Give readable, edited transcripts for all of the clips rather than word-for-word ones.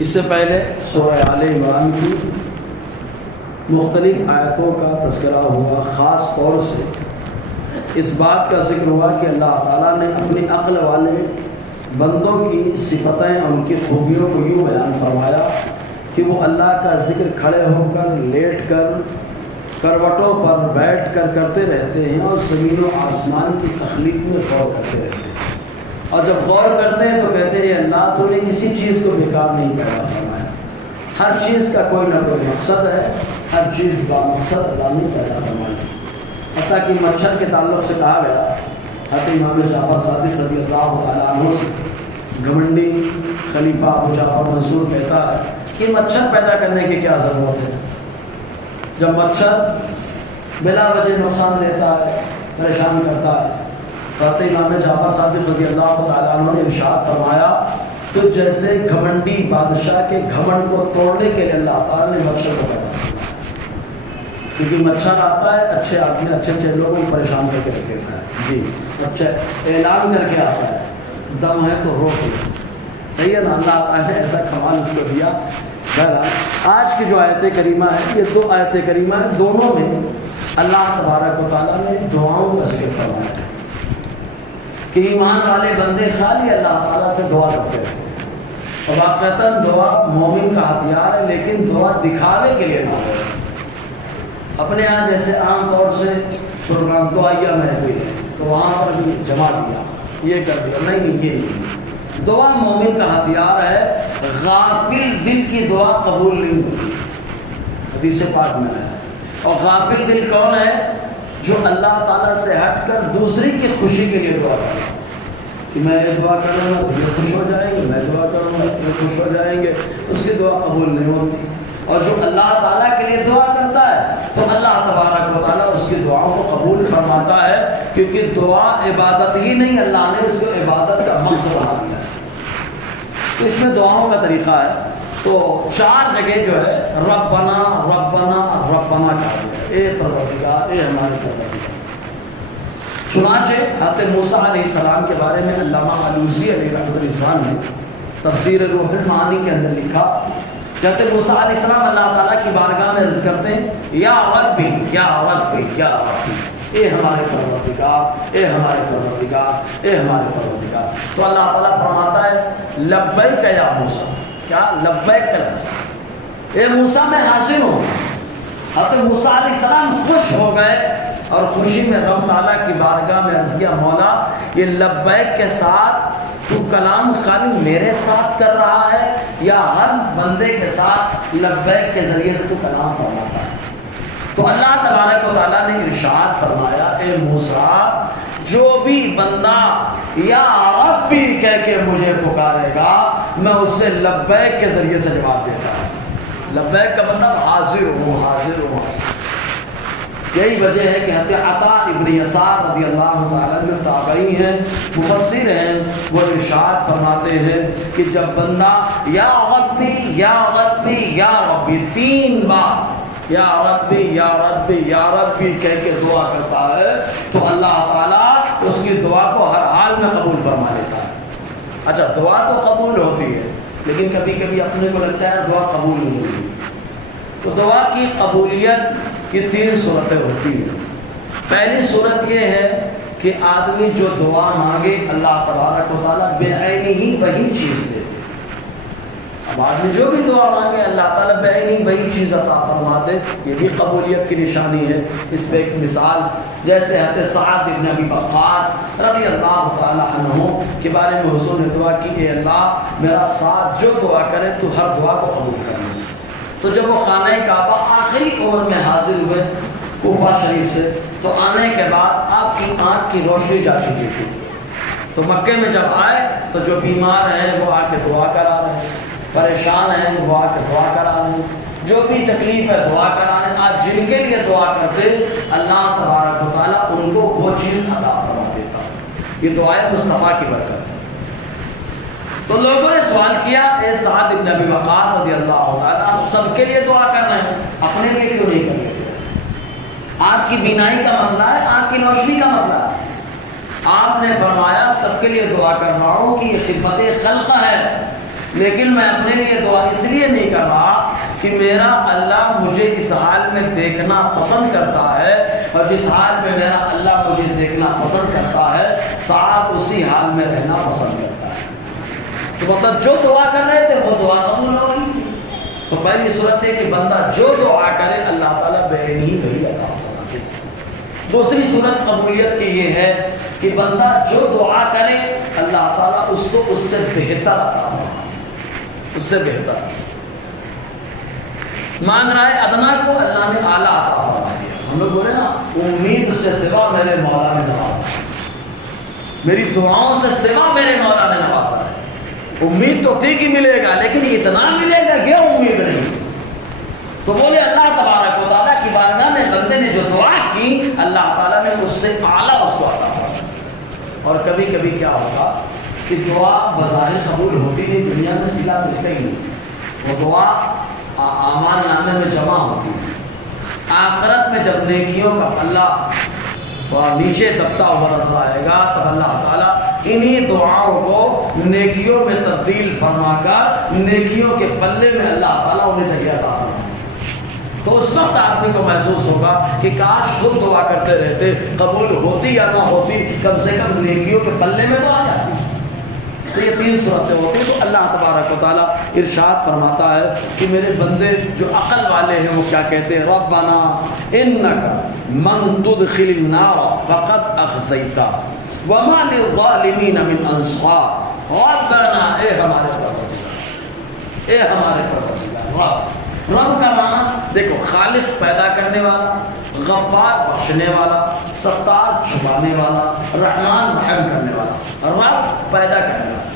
اس سے پہلے سورہ آل عمران کی مختلف آیتوں کا تذکرہ ہوا، خاص طور سے اس بات کا ذکر ہوا کہ اللہ تعالیٰ نے اپنی عقل والے بندوں کی صفتیں، ان کی خوبیوں کو یوں بیان فرمایا کہ وہ اللہ کا ذکر کھڑے ہو کر، لیٹ کر، کروٹوں پر بیٹھ کر کرتے رہتے ہیں اور زمین و آسمان کی تخلیق میں غور کرتے رہتے ہیں۔ اور جب غور کرتے ہیں تو کہتے ہیں اللہ تو نے کسی چیز کو بیکار نہیں پیدا فرمایا، ہر چیز کا کوئی نہ کوئی مقصد ہے، ہر چیز کا مقصد اللہ نے پیدا فرمایا۔ حتیٰ کہ مچھر کے تعلق سے کہا گیا، حضرت امام جعفر صادق رضی اللہ تعالیٰ عنہ سے گھمنڈی خلیفہ ابو جعفر منصور کہتا ہے کہ مچھر پیدا کرنے کی کیا ضرورت ہے؟ جب مچھر بلا وجہ نقصان دیتا ہے، پریشان کرتا ہے، حضرت امام جعفر صادق رضی اللہ تعالیٰ عنہ نے ارشاد فرمایا تو جیسے گھمنڈی بادشاہ کے گھمنڈ کو توڑنے کے لیے اللہ تعالیٰ نے مچھر کو پیدا کیا، کیونکہ مچھر آتا ہے اچھے آدمی اچھے لوگوں کو پریشان کر کے رکھ دیتا ہے، جی اچھا اعلان کر کے آتا ہے دم ہے تو روک لو، صحیح ہے نا؟ اللہ تعالیٰ نے ایسا کمال اس کو دیا۔ بہرحال آج کی جو آیت کریمہ ہے، یہ دو آیت کریمہ ہیں، دونوں میں اللہ تبارک و تعالیٰ نے دعاؤں کا ذکر فرمایا ہے کہ ایمان والے بندے خالی اللہ تعالیٰ سے دعا کرتے ہیں، اور واقعتاً دعا مومن کا ہتھیار ہے، لیکن دعا دکھاوے کے لیے نہ ہو۔ اپنے یہاں جیسے عام طور سے پروگرام دعائیہ محفل ہے تو وہاں پر بھی جمع دیا، یہ کر دیا، نہیں یہ نہیں، دعا مومن کا ہتھیار ہے، غافل دل کی دعا قبول نہیں ہوتی، حدیث پاک میں ہے۔ اور غافل دل کون ہے؟ جو اللہ تعالیٰ سے ہٹ کر دوسری کی خوشی کے لیے دعا کرتا ہے کہ میں یہ دعا کروں گا تو یہ خوش ہو جائیں گے، میں دعا کروں گا یہ خوش ہو جائیں گے، اس کی دعا قبول نہیں ہوتی۔ اور جو اللہ تعالیٰ کے لیے دعا کرتا ہے تو اللہ تبارک و تعالیٰ اس کی دعاؤں کو قبول فرماتا ہے، کیونکہ دعا عبادت ہی نہیں، اللہ نے اس کو عبادت کا مقصد بنا دیا ہے۔ تو اس میں دعاؤں کا طریقہ ہے، تو 4 جگہ جو ہے ربنا ربنا ربنا کہا گیا، اے پروردگار، اے ہمارے پروردگار۔ چنانچہ حضرت موسیٰ علیہ السلام کے بارے میں علامہ علوسی علیہ رحمۃ اللہ نے تفسیر روح المعانی کے اندر لکھا کہ حضرت موسیٰ علیہ السلام اللہ تعالیٰ کی بارگاہ میں عرض کرتے ہیں یا ربی یا ربی یا ربی، اے ہمارے پروردگار، اے ہمارے پروردگار، اے ہمارے پروردگار۔ تو اللہ تعالیٰ فرماتا ہے لبیک یا موسیٰ، کیا لبیک کا لفظ، اے موسیٰ میں حاضر ہوں۔ حضرت موسیٰ علیہ السلام خوش ہو گئے اور خوشی میں رب تعالیٰ کی بارگاہ میں عرض کیا مولا یہ لبیک کے ساتھ تو کلام خالی میرے ساتھ کر رہا ہے یا ہر بندے کے ساتھ لبیک کے ذریعے سے تو کلام فرماتا ہے؟ تو اللہ تبارک و تعالیٰ نے ارشاد فرمایا اے موسیٰ جو بھی بندہ یا ربی کہہ کے مجھے پکارے گا میں اس سے لبیک کے ذریعے سے جواب دیتا ہوں۔ لبیک کا مطلب حاضر ہوں، حاضر ہوں۔ یہی وجہ ہے کہ حضرت عطا ابن یسار رضی اللہ تعالیٰ عنہ تابعی ہیں، مفسر ہیں، وہ ارشاد فرماتے ہیں کہ جب بندہ یا ربی یا ربی یا ربی 3 بار یا ربی یا ربی یا ربی کہہ کے دعا کرتا ہے تو اللہ تعالیٰ اس کی دعا کو ہر حال میں قبول فرما لیتا ہے۔ اچھا دعا تو قبول ہوتی ہے، لیکن کبھی کبھی اپنے کو لگتا ہے دعا قبول نہیں ہوتی، تو دعا کی قبولیت کی 3 صورتیں ہوتی ہیں۔ پہلی صورت یہ ہے کہ آدمی جو دعا مانگے اللہ تبارک و تعالیٰ بعینہ ہی وہی چیز دے دے۔ اب آدمی جو بھی دعا مانگے اللہ تعالیٰ بعینہ وہی چیز عطا فرما دے، یہ بھی قبولیت کی نشانی ہے۔ اس پہ ایک مثال جیسے حضرت سعد بن ابی وقاص رضی اللہ تعالیٰ عنہ کے بارے میں حضور نے دعا کی اے اللہ میرا ساتھ جو دعا کرے تو ہر دعا کو قبول کر لے۔ تو جب وہ خانہ کعبہ آخری عمر میں حاضر ہوئے کوفہ شریف سے تو آنے کے بعد آپ کی آنکھ کی روشنی جا چکی تھی، تو مکے میں جب آئے تو جو بیمار ہیں وہ آ کے دعا کرا رہے ہیں، پریشان ہیں وہ آ کے دعا کرا رہے ہیں، جو بھی تکلیف ہے دعا کرا رہے ہیں۔ آج جن کے لیے دعا کرتے اللہ تبارک و تعالیٰ ان کو وہ چیز عطا فرما دیتا ہے۔ یہ دعائے مصطفیٰ کی برکت ہے۔ تو لوگوں نے سوال کیا اے سعد بن ابی وقاص رضی اللہ تعالیٰ آپ سب کے لیے دعا کر رہے ہیں، اپنے لیے کیوں نہیں کر لیتے؟ آپ کی بینائی کا مسئلہ ہے، آنکھ کی روشنی کا مسئلہ ہے۔ آپ نے فرمایا سب کے لیے دعا کر رہا ہوں کہ یہ خدمت خلق ہے، لیکن میں اپنے لیے دعا اس لیے نہیں کر رہا کہ میرا اللہ مجھے اس حال میں دیکھنا پسند کرتا ہے، اور جس حال میں میرا اللہ مجھے دیکھنا پسند کرتا ہے ساتھ اسی حال میں رہنا پسند کرتا ہے۔ تو مطلب جو دعا کر رہے تھے وہ دعا قبول ہو رہی تھی۔ تو پہلی صورت ہے کہ بندہ جو دعا کرے اللہ تعالیٰ بعین ہی وہی عطا فرماتے ہیں۔ دوسری صورت قبولیت کی یہ ہے کہ بندہ جو دعا کرے اللہ تعالیٰ اس کو اس سے بہتر عطا فرماتے، اس سے بہتر مانگ رہا ہے ادنا کو اللہ نے اعلیٰ عطا فرما دیا۔ ہم لوگ بولے نا امید سے سوا میرے مولا نے نوازا، میری دعاؤں سے سوا میرے مولا نے نوازا ہے۔ امید تو ٹھیک ہی ملے گا لیکن اتنا ملے گا کہ امید نہیں۔ تو بولے اللہ تبارک و تعالیٰ کی بارگاہ میں بندے نے جو دعا کی اللہ تعالیٰ نے اس سے اعلیٰ اس کو عطا فرمایا۔ اور کبھی کبھی کیا ہوگا کہ دعا بظاہر قبول ہوتی نہیں، دنیا میں صلہ ملتے ہی نہیں، وہ دعا اعمال نامے میں جمع ہوتی ہے۔ آخرت میں جب نیکیوں کا پلہ نیچے دبتا ہوا نظر آئے گا تب اللہ تعالیٰ انہی دعاؤں کو نیکیوں میں تبدیل فرما کر نیکیوں کے پلے میں اللہ تعالیٰ انہیں جگہ عطا فرمائے۔ تو اس وقت آدمی کو محسوس ہوگا کہ کاش خود دعا کرتے رہتے، قبول ہوتی یا نہ ہوتی کم سے کم نیکیوں کے پلے میں تو آ جاتی۔ تو یہ تین صورتیں ہوتی ہیں۔ تو اللہ تبارک و تعالیٰ ارشاد فرماتا ہے کہ میرے بندے جو عقل والے ہیں وہ کیا کہتے ہیں، ربنا انک من تدخل النار فقد اخزیتہ وما للظالمین من انصار۔ ربنا، اے ہمارے پروردگار، اے ہمارے پروردگار۔ رب کا معنی دیکھو، خالق پیدا کرنے والا، غفار بخشنے والا، ستار چھپانے والا، رحمان رحم کرنے والا۔ رب پیدا کرنے والا،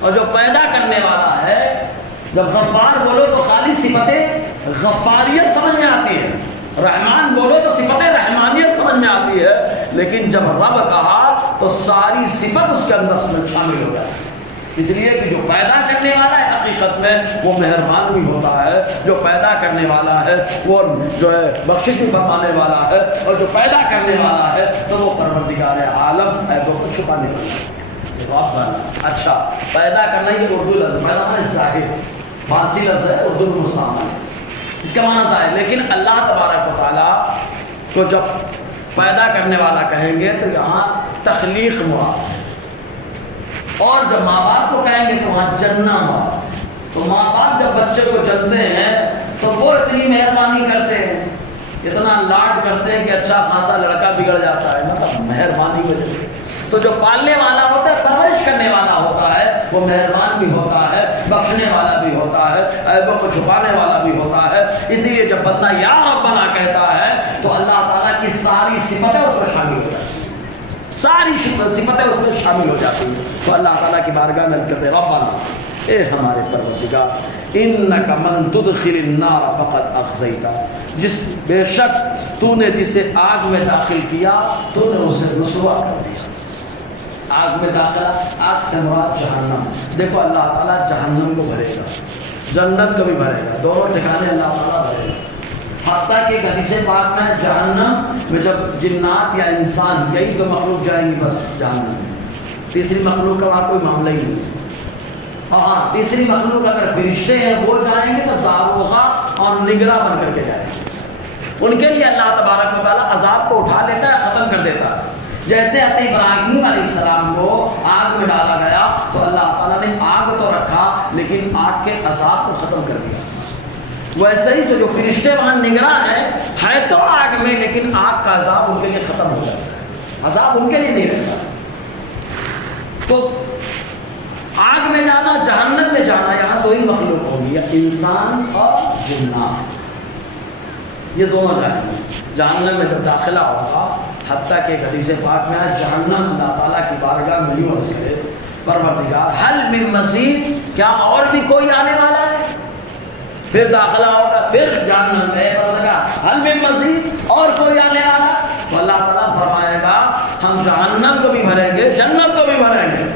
اور جو پیدا کرنے والا ہے، جب غفار بولو تو خالی صفت غفاریت سمجھ میں آتی ہے، رحمان بولو تو صفت رحمانیت سمجھ میں آتی ہے، لیکن جب رب کہا تو ساری صفت اس کے اندر شامل ہو جاتی ہے۔ اس لیے کہ جو پیدا کرنے والا ہے حقیقت میں وہ مہربان بھی ہوتا ہے، جو پیدا کرنے والا ہے وہ جو ہے بخشش بھی فرمانے والا ہے، اور جو پیدا کرنے والا ہے تو وہ پروردگار عالم عیبوں کو چھپانے والا ہے۔ اچھا، پیدا کرنا یہ اردو لفظ، پیدا معنی ظاہر، فارسی لفظ ہے، اردو میں مستعمل ہے، اس کا معنی ظاہر۔ لیکن اللہ تبارک و تعالیٰ کو جب پیدا کرنے والا کہیں گے تو یہاں تخلیق مراد ہے، اور جب ماں باپ کو کہیں گے تو وہاں جننا مراد۔ تو ماں باپ جب بچے کو جنتے ہیں تو وہ اتنی مہربانی کرتے ہیں، اتنا لاڈ کرتے ہیں کہ اچھا خاصا لڑکا بگڑ جاتا ہے، مطلب مہربانی وجہ سے۔ تو جو پالنے والا ہوتا ہے، پرورش کرنے والا ہوتا ہے، وہ مہربان بھی ہوتا ہے، بخشنے والا بھی ہوتا ہے، عیبوں کو چھپانے والا بھی ہوتا ہے۔ اسی لیے جب بندہ یا ربنا کہتا ہے تو اللہ تعالیٰ کی ساری صفتیں اس میں شامل ہو جاتی ہیں، ساری صفتیں اس میں شامل ہو جاتی ہیں۔ تو اللہ تعالیٰ کی بارگاہ میں عرض کرتے ہیں، ربنا، اے ہمارے پروردگار، انک من تدخل النار فقد اخزیتہ، جس بے شک تو نے جسے آگ میں داخل کیا تو نے اسے رسوا کر دیا۔ آگ میں داخلہ، آگ سے مراد جہنم۔ دیکھو اللہ تعالیٰ جہنم کو بھرے گا، جنت کو بھی بھرے گا، دونوں ٹھکانے اللہ تعالیٰ بھرے گا۔ حتیٰ کہ حدیث پاک میں جہنم میں جب جنات یا انسان یہی تو مخلوق جائیں گی بس جہنم میں، تیسری مخلوق کا وہاں کوئی معاملہ ہی نہیں ہے۔ ہاں، تیسری مخلوق اگر فرشتے ہیں وہ جائیں گے تو داروغہ اور نگراں بن کر کے جائیں گے، ان کے لیے اللہ تبارک و تعالیٰ عذاب کو اٹھا لیتا ہے، ختم کر دیتا ہے۔ جیسے حضرت ابراہیم علیہ السلام کو آگ میں ڈالا گیا تو اللہ تعالیٰ نے آگ تو رکھا لیکن آگ کے عذاب کو ختم کر دیا، ویسے ہی جو فرشتے وہاں نگراں ہیں تو آگ میں، لیکن آگ کا عذاب ان کے لیے ختم ہو جاتا ہے، عذاب ان کے لیے نہیں رہتا۔ تو آگ میں جانا، جہنم میں جانا، یہاں دو ہی مخلوق ہوگی، یا انسان اور جنات، یہ دونوں جائیں گے جہنم میں جب داخلہ ہوگا۔ حتیٰ کہ ایک حدیث پاک میں جہنم اللہ تعالیٰ کی بارگاہ میں یوں عرض کرے، پروردگار حل من مزید، کیا اور بھی کوئی آنے والا ہے؟ پھر داخلہ ہوگا، پھر جہنم میں پروردگار حل من مزید، اور کوئی آنے والا؟ تو اللہ تعالیٰ فرمائے گا ہم جہنم کو بھی بھریں گے، جنت کو بھی بھریں گے،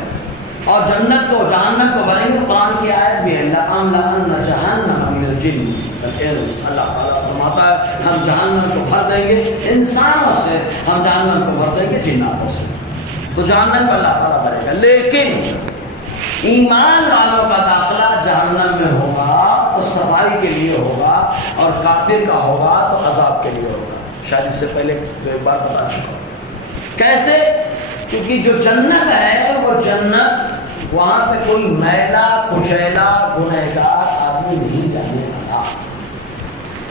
اور جنت کو جہنم کو بھریں گے۔ تو قرآن کی آیت بھی ہے، لَأَمْلَأَنَّ جَهَنَّمَ مِنَ الْجِنِّ وَالْإِنسِ، اللہ تعالیٰ فرماتا ہے ہم جہنم کو بھر دیں گے انسانوں سے، ہم جہنم کو بھر دیں گے جناتوں سے۔ تو جہنم کو اللہ تعالیٰ بھرے گا، لیکن ایمان والوں کا داخلہ جہنم میں ہوگا تو صفائی کے لیے ہوگا، اور کافر کا ہوگا تو عذاب کے لیے ہوگا۔ شاید اس سے پہلے ایک بار بتا چکا ہوں۔ کیسے؟ کیونکہ جو جنت ہے وہ جنت، وہاں پہ کوئی میلا کچیلا گنہگار آدمی نہیں جانے والا۔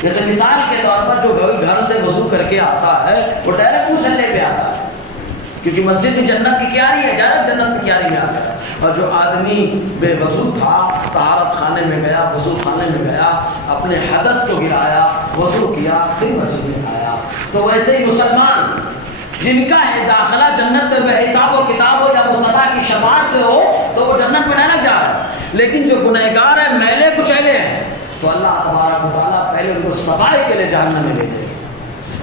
جیسے مثال کے طور پر جو گھر سے وضو کر کے آتا ہے وہ ڈائریکٹ مصلی پہ آتا ہے، کیونکہ مسجد میں جنت کی کیاری ہے، ڈائریکٹ جنت کی کیاری میں آ گیا۔ اور جو آدمی بے وضو تھا، طہارت خانے میں گیا، وضو خانے میں گیا، اپنے حدث کو گرایا، وضو کیا، پھر مسجد میں آیا۔ تو ویسے ہی مسلمان جن کا ہے داخلہ جنت میں بے حساب و کتاب ہو یا مصطفیٰ کی شفاعت سے ہو تو وہ جنت میں ڈائریکٹ جا رہا ہے۔ لیکن جو گنہگار ہیں، میلے کچیلے ہیں، تو اللہ تبارک و تعالیٰ پہلے ان کو صفائی کے لیے جہنم میں بھیجے گا۔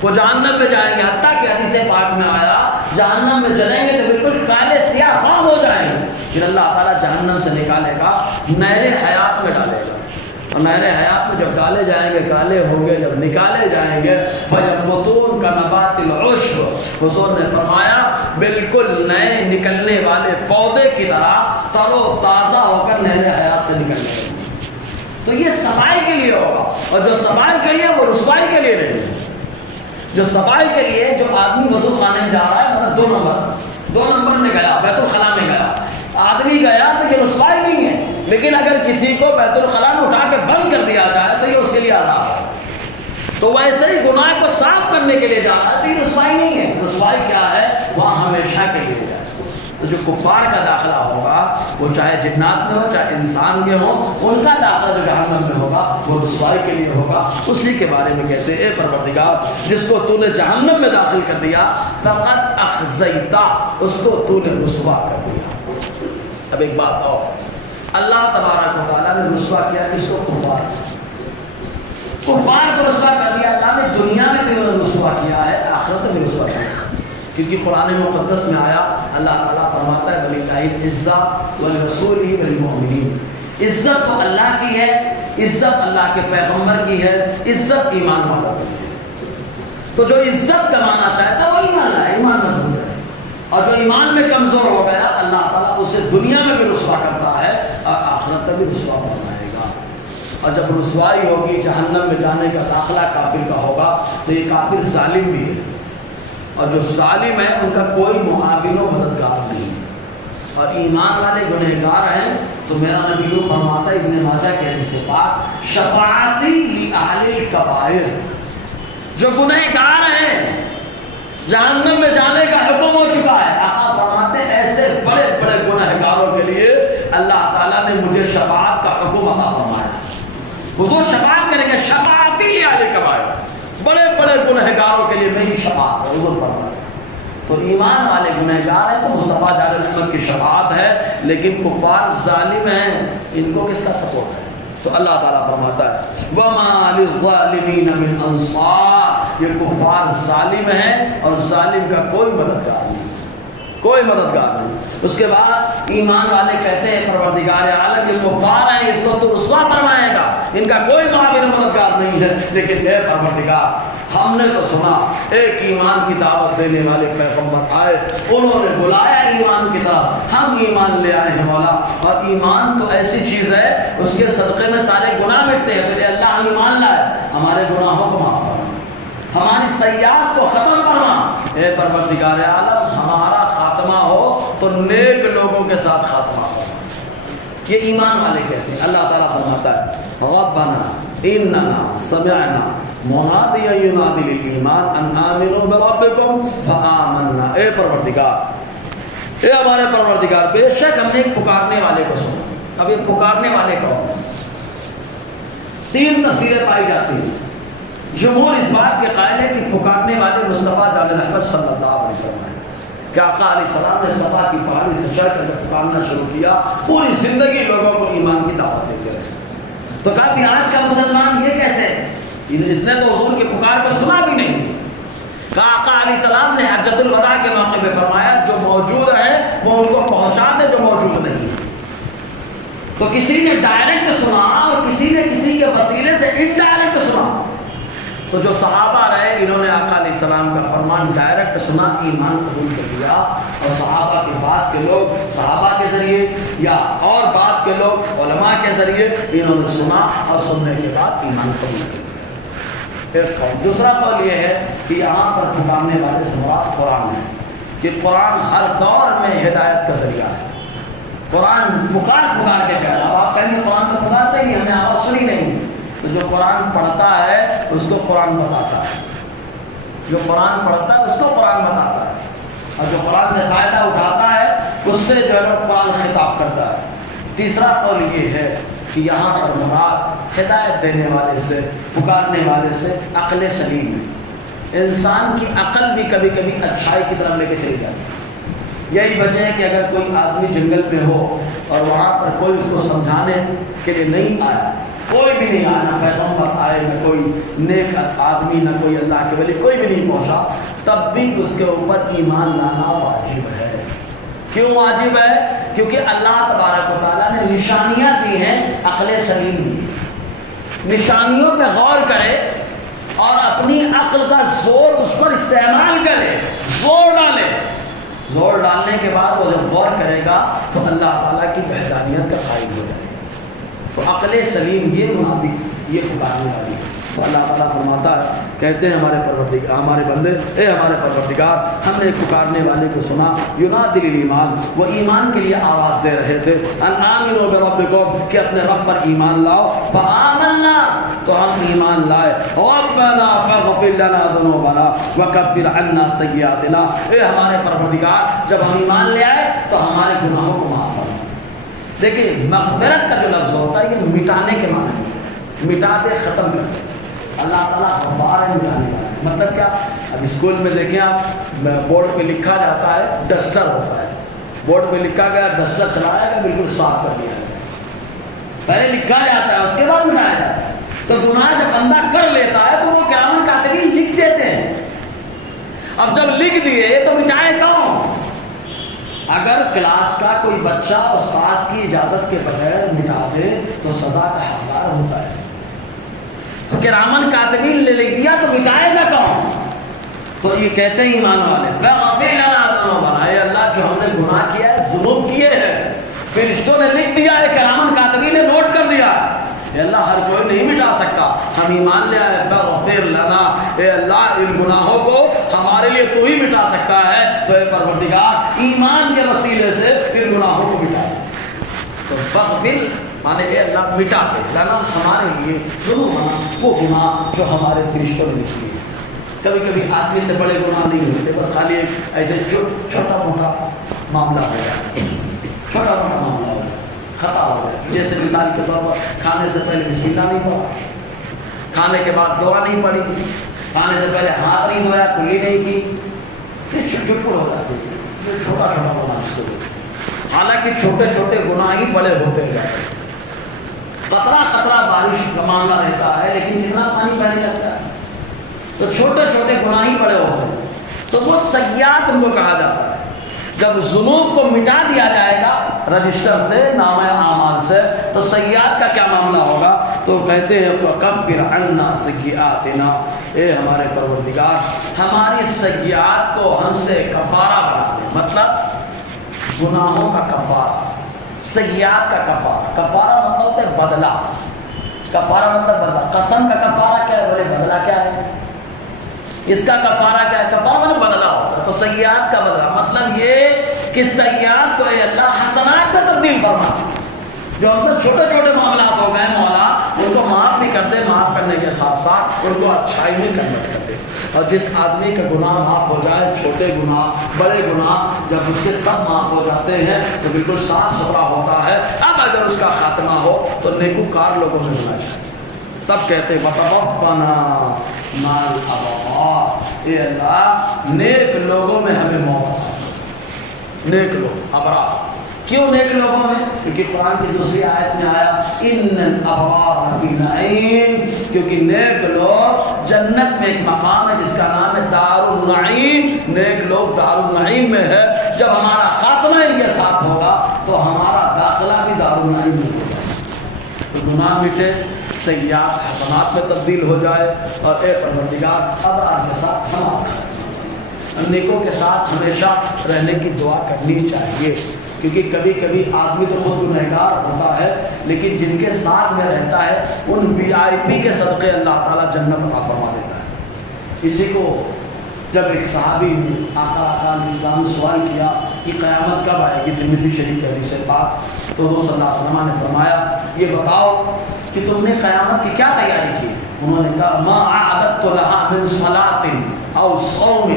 وہ جہنم میں جائیں گے، حتیٰ کہ حدیث پاک میں آیا جہنم میں جلیں گے تو بالکل کالے سیاہ خام ہو جائیں گے، پھر اللہ تعالیٰ جہنم سے نکالے گا، نہر حیات میں ڈالے گا، اور نہر حیات میں جب ڈالے جائیں گے کالے ہوں گے، جب نکالے جائیں گے فَيَنبُتُونَ كَنَبَاتِ الْعُشْبِ، حضور نے فرمایا بالکل نئے نکلنے والے پودے کی طرح تر و تازہ ہو کر نہر حیات سے نکلنے گے۔ تو یہ صفائی کے لیے ہوگا، اور جو صفائی کے لیے وہ رسوائی کے لیے نہیں ہے۔ جو صفائی کے لیے جو آدمی وضو خانے میں جا رہا ہے، مطلب دو نمبر میں گیا، بیت الخلاء میں گیا، آدمی گیا تو یہ رسوائی نہیں ہے، لیکن اگر کسی کو بیت الخلاء میں اٹھا کے بند کر دیا جائے تو یہ اس کے لیے عذاب ہے۔ تو ویسے ہی گناہ کو صاف کرنے کے لیے جا رہا ہے تو یہ رسوائی نہیں ہے۔ رسوائی کیا ہے؟ وہاں ہمیشہ کے لیے جائے۔ تو جو کفار کا داخلہ ہوگا، وہ چاہے جنات میں ہو چاہے انسان میں ہو، ان کا داخلہ جو جہنم میں ہوگا وہ رسوائی کے لیے ہوگا۔ اسی کے بارے میں کہتے ہیں اے پروردگار، جس کو تو نے جہنم میں داخل کر دیا فقط اخزیتا، اس کو تو نے رسوا کر دیا۔ اب ایک بات اور، اللہ تبارک و تعالیٰ نے رسوا کیا کس کو؟ کفار کو رسوا کر دیا۔ اللہ نے دنیا میں بھی انہیں رسوا کیا ہے، آخرت میں بھی رسوا کیا ہے، کیونکہ قرآن مقدس میں آیا اللہ تعالیٰ فرماتا ہے وَلِلَّهِ الْعِزَّةُ وَلِرَسُولِهِ وَلِلْمُؤْمِنِينَ، عزت تو اللہ کی ہے، عزت اللہ کے پیغمبر کی ہے، عزت ایمان والوں کی ہے۔ تو جو عزت کمانا چاہتا ہے وہ ایمان لائے، ایمان مضبوط ہے، اور جو ایمان میں کمزور ہو گیا اللہ تعالیٰ اسے دنیا میں بھی رسوا کرتا ہے اور آخرت میں بھی رسوا فرمائے گا۔ اور جب رسوائی ہوگی، جہنم میں جانے کا داخلہ کافر کا ہوگا، تو یہ کافر ظالم بھی ہے، اور جو ظالم ہے ان کا کوئی معاون و مددگار نہیں، اور ایمان والے گنہگار ہیں تو میرا نبی فرماتا ہے ابن ماجہ کے حدیث پاک شفاعتی لأہل الکبائر، جو گنہگار ہیں جہنم میں جانے کا حکم ہو چکا ہے، آقا فرماتے ہیں ایسے بڑے بڑے گنہگاروں کے لیے اللہ تعالیٰ نے مجھے شفاعت کا حکم عطا فرمایا۔ حضور شفاعت کریں گے، شفاعتی لأہل الکبائر، بڑے بڑے گنہگاروں کے لیے میری شفاعت ہے، حضور فرماتے ہیں۔ تو ایمان والے گنہگار ہیں تو مصطفیٰ جار رحمت کی شفاعت ہے، لیکن کفار ظالم ہیں، ان کو کس کا سپورٹ ہے؟ تو اللہ تعالیٰ فرماتا ہے وَمَا لِلظَّالِمِينَ مِنْ أَنصَارٍ، یہ کفار ظالم ہیں اور ظالم کا کوئی مددگار نہیں، کوئی مددگار نہیں۔ اس کے بعد ایمان والے کہتے ہیں پروردگار عالم یہ کفار ہیں، اس کو تو رسوا فرمائے گا، ان کا کوئی معاون مددگار نہیں ہے، لیکن اے پروردگار ہم نے تو سنا ایک ایمان کی دعوت دینے والے پیغمبر آئے، انہوں نے بلایا ایمان کی طرف، ہم ایمان لے آئے ہیں مولا، اور ایمان تو ایسی چیز ہے اس کے صدقے میں سارے گناہ مٹتے ہیں، تو اے اللہ ہم ایمان لائے، ہمارے گناہوں کو معاف فرما، ہماری سیئات کو ختم کرنا، اے پروردگار عالم ہمارا خاتمہ ہو تو نیک لوگوں کے ساتھ خاتمہ ہو۔ یہ ایمان والے کہتے ہیں۔ اللہ تعالیٰ فرماتا ہے ربنا اننا سمعنا منادیا ینادی للایمان ان آمنوا بربکم فآمنا، اے پروردگار، اے ہمارے پروردگار، بے شک ہم نے ایک پکارنے والے کو سنا۔ اب یہ پکارنے والے کون ہیں؟ تین تفسیریں پائی جاتی ہیں۔ جمہور اس بات کے قائل ہے کہ پکارنے والے مصطفیٰ جار رحمت صلی اللہ علیہ وسلم ہیں، کہ آقا علیہ السلام نے صفا کی پہاڑی سے چڑھ کر پکارنا شروع کیا، پوری زندگی لوگوں کو ایمان کی دعوت دیتے رہے۔ تو کہا کہ آج کا مسلمان یہ کیسے ہے؟ اس نے تو حضور کی پکار کو سنا بھی نہیں۔ کہا آقا علیہ السلام نے حجۃ الوداع کے موقع پہ فرمایا جو موجود ہیں وہ ان کو پہنچا دے جو موجود نہیں۔ تو کسی نے ڈائریکٹ سنا اور کسی نے کسی کے وسیلے سے انڈائریکٹ سنا۔ تو جو صحابہ رہے انہوں نے آقا علیہ السلام کا فرمان ڈائریکٹ سنا، ایمان قبول کر لیا، اور صحابہ کے بعد کے لوگ صحابہ کے ذریعے یا اور بعد کے لوگ علماء کے ذریعے انہوں نے سنا اور سننے کے بعد ایمان قبول کر لیا۔ ایک قول۔ دوسرا قول یہ ہے کہ یہاں پر پکارنے والے سے مراد قرآن ہے، کہ قرآن ہر دور میں ہدایت کا ذریعہ ہے۔ قرآن پکار کے کہہ رہا۔ اب آپ کہیں گے قرآن تو پکارتے ہی، ہم نے آواز سنی نہیں۔ تو جو قرآن پڑھتا ہے اس کو قرآن بتاتا ہے، جو قرآن پڑھتا ہے اس کو قرآن بتاتا ہے، اور جو قرآن سے فائدہ اٹھاتا ہے اس سے جو ہے قرآن خطاب کرتا ہے۔ تیسرا قول یہ ہے کہ یہاں پر مراد ہدایت دینے والے سے، پکارنے والے سے عقل سلیم ہے۔ انسان کی عقل بھی کبھی کبھی اچھائی کی طرف لے کے چلی جاتی ہے۔ یہی وجہ ہے کہ اگر کوئی آدمی جنگل میں ہو اور وہاں پر کوئی اس کو سمجھانے کے لیے نہیں آیا، کوئی بھی نہیں آیا، نہ پیغمبر آئے، نہ کوئی نیک آدمی، نہ کوئی اللہ کے ولی، کوئی بھی نہیں پہنچا، تب بھی اس کے اوپر ایمان لانا واجب ہے۔ کیوں واجب ہے؟ کیونکہ اللہ تبارک و تعالیٰ نے نشانیاں دی ہیں، عقل سلیم دی ہے۔ نشانیوں پہ غور کرے اور اپنی عقل کا زور اس پر استعمال کرے، زور ڈالے۔ زور ڈالنے کے بعد وہ جب غور کرے گا تو اللہ تعالیٰ کی وحدانیت کا قائل ہو جائے گا۔ تو عقل سلیم یہ منادی، یہ پکارنے والی ہے۔ تو اللہ تعالیٰ فرماتا ہے، کہتے ہیں ہمارے بندے، اے ہمارے پروردگار، ہم نے پکارنے والے کو سنا، ینادی للایمان، وہ ایمان کے لیے آواز دے رہے تھے، ان آمنوا بربکم، کہ اپنے رب پر ایمان لاؤ، فآمنا، تو ہم ایمان لائے، ربنا فاغفر لنا ذنوبنا وکفر عنا سیئاتنا، اے ہمارے پروردگار، جب ہم ایمان لے آئے تو ہمارے گناہوں کو معاف فرما۔ دیکھیں مغفرت کا جو لفظ ہوتا ہے یہ مٹانے کے معنی ہے، مٹاتے ختم کرتے۔ اللہ تعالیٰ غفار ہے، مٹانے والا ہے۔ مطلب کیا؟ اب اسکول میں دیکھیں آپ، بورڈ پہ لکھا جاتا ہے، ڈسٹر ہوتا ہے، بورڈ پہ لکھا گیا، ڈسٹر چلایا گیا، بالکل صاف کر دیا گیا۔ پہلے لکھا جاتا ہے، اس کے بعد مٹایا جاتا ہے۔ تو گناہ جب بندہ کر لیتا ہے تو وہ کرام کاتبین لکھ دیتے ہیں۔ اب جب لکھ دیے تو مٹائے کون؟ اگر کلاس کا کوئی بچہ استاذ کی اجازت کے بغیر مٹا دے تو سزا کا حقدار ہوتا ہے۔ تو کرامن کاتبین نے لکھ دیا تو مٹائے گا کون؟ تو یہ کہتے ہیں ایمان والے، فاغفر لنا ذنوبنا، اے اللہ جو ہم نے گناہ کیا ہے، ذنوب کیے ہیں، فرشتوں نے لکھ دیا ہے، کرامن کاتبین نے نوٹ کر دیا ہے، اے اللہ ہر کوئی نہیں مٹا سکتا، ہم ایمان لے آئے، فاغفر لنا، اے اللہ ان گناہوں کو ہمارے لیے تو ہی مٹا سکتا ہے، تو اے پروردگار ایمان کے وسیلے سے ان گناہوں کو مٹا دے۔ تو فاغفر مانے اے اللہ مٹا دے، لنا ہمارے لیے ذنوبنا، وہ گناہ جو ہمارے فرشتوں نے لکھ دیے۔ کبھی کبھی آدمی سے بڑے گناہ نہیں ہوتے، بس خالی ایسے چھوٹا موٹا معاملہ ہو جاتا ہے، چھوٹا موٹا معاملہ ہو جاتا ہے، خطا ہو جاتی ہے۔ جیسے مثال کے طور پر کھانے سے پہلے بسم اللہ نہیں پڑھا، کھانے کے بعد دعا نہیں پڑھی، کھانے سے پہلے ہاتھ نہیں دھویا، کلی نہیں کی، یہ چھٹپٹ ہو جاتی ہے، یہ چھوٹا چھوٹا گناہ اس کو۔ حالانکہ چھوٹے چھوٹے گناہ ہی بڑے ہوتے ہیں۔ قطرہ قطرہ بارش کا معاملہ رہتا ہے، لیکن کتنا پانی بہنے لگتا ہے، تو چھوٹے چھوٹے گناہ ہی بڑے ہوتے ہیں۔ تو وہ سیئات ان کو کہا جاتا ہے۔ جب ذنوب کو مٹا دیا جائے گا رجسٹر سے، نامہ اعمال سے، تو سیئات کا کیا معاملہ ہوگا؟ تو کہتے ہیں وَكَفِّرْ عَنَّا سَيِّئَاتِنَا، اے ہمارے پروردگار ہماری سیئات کو ہم سے کفارہ بنا دے۔ مطلب گناہوں کا کفارہ، سیئات کا کفارہ۔ کفارہ مطلب ہوتا ہے بدلہ، کفارہ مطلب بدلہ۔ قسم کا کفارہ کیا ہے؟ بولے بدلہ کیا ہے؟ اس کا کفارہ کیا ہے؟ کفارہ مطلب بدلہ ہوتا ہے۔ تو سیئات کا بدلہ مطلب یہ کہ سیئات کو اے اللہ حسنات میں تبدیل فرما، جو ہم سے چھوٹے چھوٹے معاملات ہو گئے مولا ان کو معاف بھی کر دے، معاف کرنے کے ساتھ ساتھ ان کو اچھائی میں کنورٹ کر دے۔ اور جس آدمی کا گناہ معاف ہو جائے، چھوٹے گناہ بڑے گناہ، جب اس کے سب معاف ہو جاتے ہیں تو بالکل صاف ستھرا ہوتا ہے۔ اب اگر اس کا خاتمہ ہو تو نیکوکار لوگوں میں ہونا چاہیے۔ تب کہتے وَتَوَفَّنَا مَعَ الْأَبْرَارِ، اے اللہ نیک لوگوں میں ہمیں موت عطا فرما۔ نیک لوگ، ابرار۔ کیوں نیک لوگوں میں؟ کیونکہ قرآن کی دوسری آیت میں آیا اِنَّ الْأَبْرَارَ فِي نَعِيمٍ، کیونکہ نیک لوگ جنت میں ایک مقام ہے جس کا نام ہے دار النعیم۔ نیک لوگ دار النعیم میں ہے۔ جب ہمارا خاتمہ ان کے ساتھ ہوگا تو ہمارا داخلہ بھی دار النعیم میں ہوگا۔ تو گناہ مٹے، سیئات حسنات میں تبدیل ہو جائے، اور اے پروردگار ابرار کے ساتھ ہمارا، نیکوں کے ساتھ ہمیشہ رہنے کی دعا کرنی چاہیے، کیونکہ کبھی کبھی آدمی تو خود گنہگار ہوتا ہے، لیکن جن کے ساتھ میں رہتا ہے ان VIP کے صدقے اللہ تعالیٰ جنت عطا فرما دیتا ہے۔ اسی کو جب ایک صحابی نے آقا علیہ السلام نے سوال کیا کہ قیامت کب آئے گی، ترمذی شریف کی حدیث پاک، تو حضور صلی اللہ علیہ وسلم نے فرمایا یہ بتاؤ کہ تم نے قیامت کی کیا تیاری کی؟ انہوں نے کہا ما اعددت لها من صلاۃ او صوم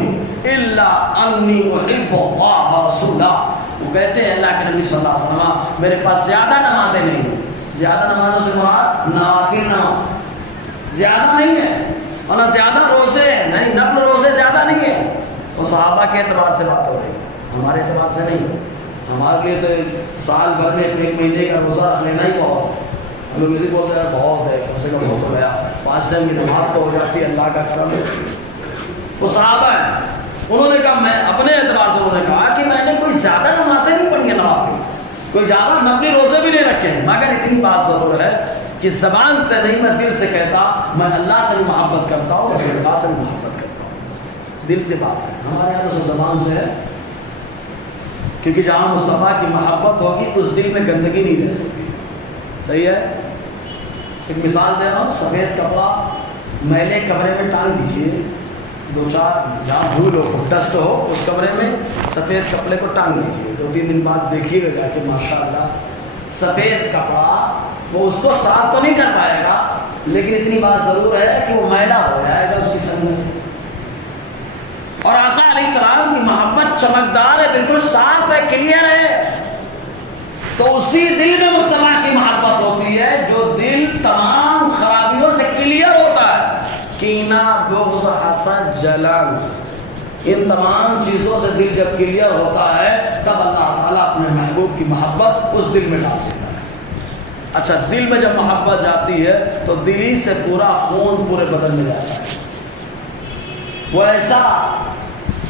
الا انی احب اللہ ورسولہ۔ وہ کہتے ہیں اللہ کے نبی صلی اللہ علیہ وسلم میرے پاس زیادہ نمازیں نہیں ہیں، زیادہ نمازوں سے مراد نوافل نماز زیادہ نہیں ہے، اور نہ زیادہ روزے نہیں، نفل روزے زیادہ نہیں ہے۔ وہ صحابہ کے اعتبار سے بات ہو رہی ہے، ہمارے اعتبار سے نہیں۔ ہمارے لیے تو سال بھر میں ایک مہینے کا روزہ رکھ لینا ہی بہت ہے۔ ہم لوگ اسی بولتے ہیں بہت ہے، کم سے کم بہت ہو گیا، 5 ٹائم کی نماز تو ہو جاتی ہے، اللہ کا کرم ہے۔ وہ صحابہ ہیں، انہوں نے کہا، میں اپنے اعتبار سے انہوں نے کہا کہ میں نے کوئی زیادہ نمازیں نہیں پڑھی ہیں، نوافل کوئی زیادہ نفلی روزے بھی نہیں رکھے ہیں، مگر اتنی بات ضرور ہے کہ زبان سے نہیں، میں دل سے کہتا، میں اللہ سے بھی محبت کرتا ہوں، رسول اللہ سے بھی محبت کرتا ہوں، دل سے بات ہے۔ ہمارے یہاں تو زبان سے ہے، کیونکہ جہاں مصطفیٰ کی محبت ہوگی اس دل میں گندگی نہیں رہ سکتی، صحیح ہے۔ ایک مثال دے رہا ہوں، سفید کپڑا میلے کمرے میں ٹانگ دیجئے، 2-4 جہاں دھول ہو، ڈسٹ ہو، اس کمرے میں سفید کپڑے کو ٹانگ دیجئے، 2-3 دن بعد دیکھیے گا کہ ماشاءاللہ سفید کپڑا وہ اس کو صاف تو نہیں کر پائے گا، لیکن اتنی بات ضرور ہے کہ وہ میلا ہو جائے گا اس کی سنگت سے۔ اور آقا علیہ السلام کی محبت چمکدار ہے، بالکل صاف ہے، کلیئر ہے، تو اسی دل میں مصطفیٰ کی محبت ہوتی ہے جو دل تمام خرابیوں سے کلیئر ہوتا ہے، کینہ، بغض، حسد، جلن، ان تمام چیزوں سے دل جب کلیئر ہوتا ہے تب اللہ تعالیٰ اپنے محبوب کی محبت اس دل میں ڈال دیتا ہے۔ اچھا، دل میں جب محبت جاتی ہے تو دل سے پورا خون پورے بدن میں جاتا ہے، وہ ایسا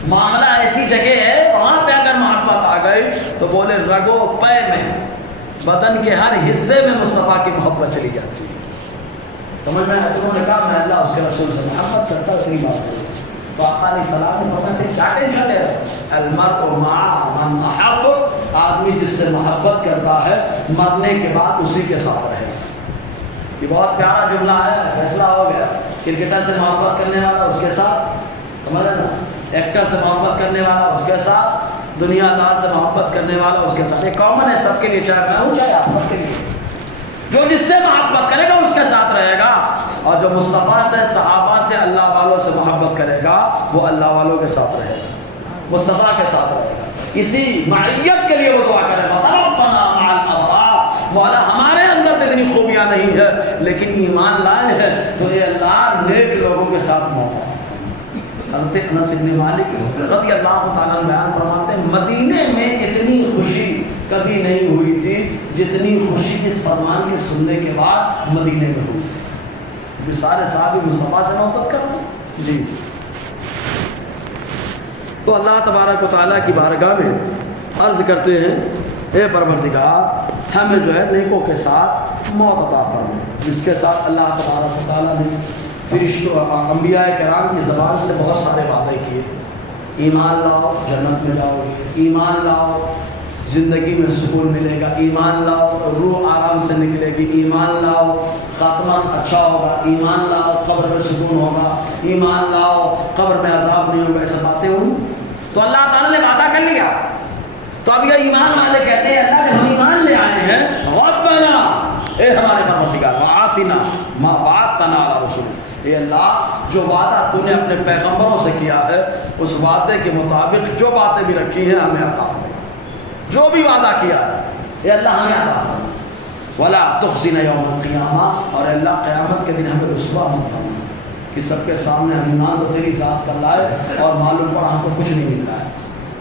معاملہ، ایسی جگہ ہے وہاں پہ اگر محبت آ گئی تو بولے رگو پے میں، بدن کے ہر حصے میں مصطفیٰ کی محبت چلی جاتی ہے۔ سمجھ میں انہوں نے کہا میں اللہ اس کے رسول سے محبت کرتا ہوں، اتنی بات ہے۔ تو آقا علیہ السلام نے فرمایا پھر کیا ٹینشن لے رہا؟ المرء مع من احب، آدمی جس سے محبت کرتا ہے مرنے کے بعد اسی کے ساتھ رہے گا۔ یہ بہت پیارا جملہ ہے، فیصلہ ہو گیا۔ کرکٹر سے محبت کرنے والا اس کے ساتھ، سمجھ رہے نا، ایکٹر سے محبت کرنے والا اس کے ساتھ، دنیا دار سے محبت کرنے والا اس کے ساتھ، یہ کامن ہے سب کے لیے، چاہے میں ہوں چاہے آپ، سب کے لیے۔ جو جس سے محبت کرے گا اس کے ساتھ رہے گا، اور جو مصطفیٰ سے، صحابہ سے، اللہ والوں سے محبت کرے گا وہ اللہ والوں کے ساتھ رہے گا، مصطفیٰ کے ساتھ رہے گا۔ اسی معیت کے لیے وہ دعا کرے گا، مولا ہمارے اندر تو اتنی خوبیاں نہیں ہے لیکن ایمان لائے ہیں تو یہ اللہ نیک لوگوں کے ساتھ موت۔ حضرت انس بن مالک رضی اللہ تعالیٰ عنہ بیان فرماتے ہیں مدینے میں اتنی خوشی کبھی نہیں ہوئی تھی جتنی خوشی اس فرمان کے سننے کے بعد مدینے میں ہوئی، کیونکہ سارے صحابی مصطفیٰ سے محبت کر رہے ہیں۔ جی، تو اللہ تبارک و تعالیٰ کی بارگاہ میں عرض کرتے ہیں، اے پروردگار ہمیں جو ہے نیکوں کے ساتھ موت عطا فرما، جس کے ساتھ اللہ تبارک و تعالیٰ نے فرشتوں، انبیاء کرام کی زبان سے بہت سارے وعدے کیے، ایمان لاؤ جنت میں جاؤ گے، ایمان لاؤ زندگی میں سکون ملے گا، ایمان لاؤ روح آرام سے نکلے گی، ایمان لاؤ خاتمہ اچھا ہوگا، ایمان لاؤ قبر میں سکون ہوگا، ایمان لاؤ قبر میں عذاب نہیں ہوگا، ایسا باتیں ہوئی تو اللہ تعالیٰ نے وعدہ کر لیا۔ تو اب یہ ایمان والے کہتے ہیں اللہ کہ ہم ایمان لے آئے ہیں، ربنا اے ہمارے پروردگار وآتنا ما وعدتنا علی رسول، اے اللہ جو وعدہ تو نے اپنے پیغمبروں سے کیا ہے اس وعدے کے مطابق جو باتیں بھی رکھی ہیں ہمیں عطا فرما، جو بھی وعدہ کیا ہے اے اللہ ہمیں عطا فرما، ولا تخزنا یوم القیامہ، اور اے اللہ قیامت کے دن ہمیں رسوا مت فرما کہ سب کے سامنے ہم ایمان تو تیری ذات کر لائے اور معلوم پڑا ہم کو کچھ نہیں مل رہا ہے۔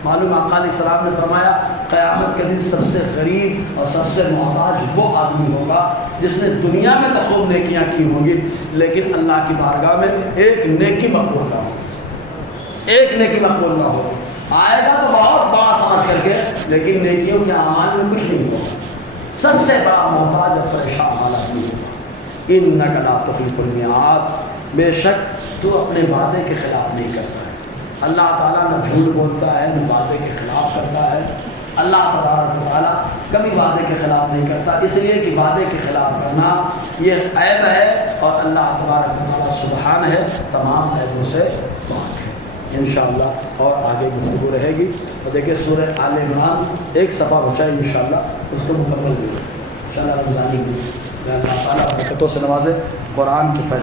معلوم آقا علیہ السلام نے فرمایا قیامت کے دن سب سے غریب اور سب سے محتاج وہ آدمی ہوگا جس نے دنیا میں تو خوب نیکیاں کی ہوں گی لیکن اللہ کی بارگاہ میں ایک نیکی مقبول نہ ہو، ایک نیکی مقبول نہ ہو، آئے گا تو بہت بات سمجھ کر کے لیکن نیکیوں کے اعمال میں کچھ نہیں ہوگا۔ سب سے بڑا محتاج اور پریشان والا بھی ہوگا۔ انک لا تخلف المیعاد، بے شک تو اپنے وعدے کے خلاف نہیں کرتا ہے۔ اللہ تعالیٰ نہ جھوٹ بولتا ہے نہ وعدے کے خلاف کرتا ہے۔ اللہ تبارک و تعالیٰ کبھی وعدے کے خلاف نہیں کرتا، اس لیے کہ وعدے کے خلاف کرنا یہ عیب ہے، اور اللہ تبارک و تعالیٰ سبحان ہے، تمام عیبوں سے پاک ہے۔ انشاءاللہ اور آگے گفتگو رہے گی۔ اور دیکھیں سورہ آل عمران ایک صفحہ بچا ہے، انشاءاللہ اس کو مکمل بھی انشاءاللہ رمضانی بھی اللہ تعالیٰ برکتوں سے نوازے، قرآن کے فیض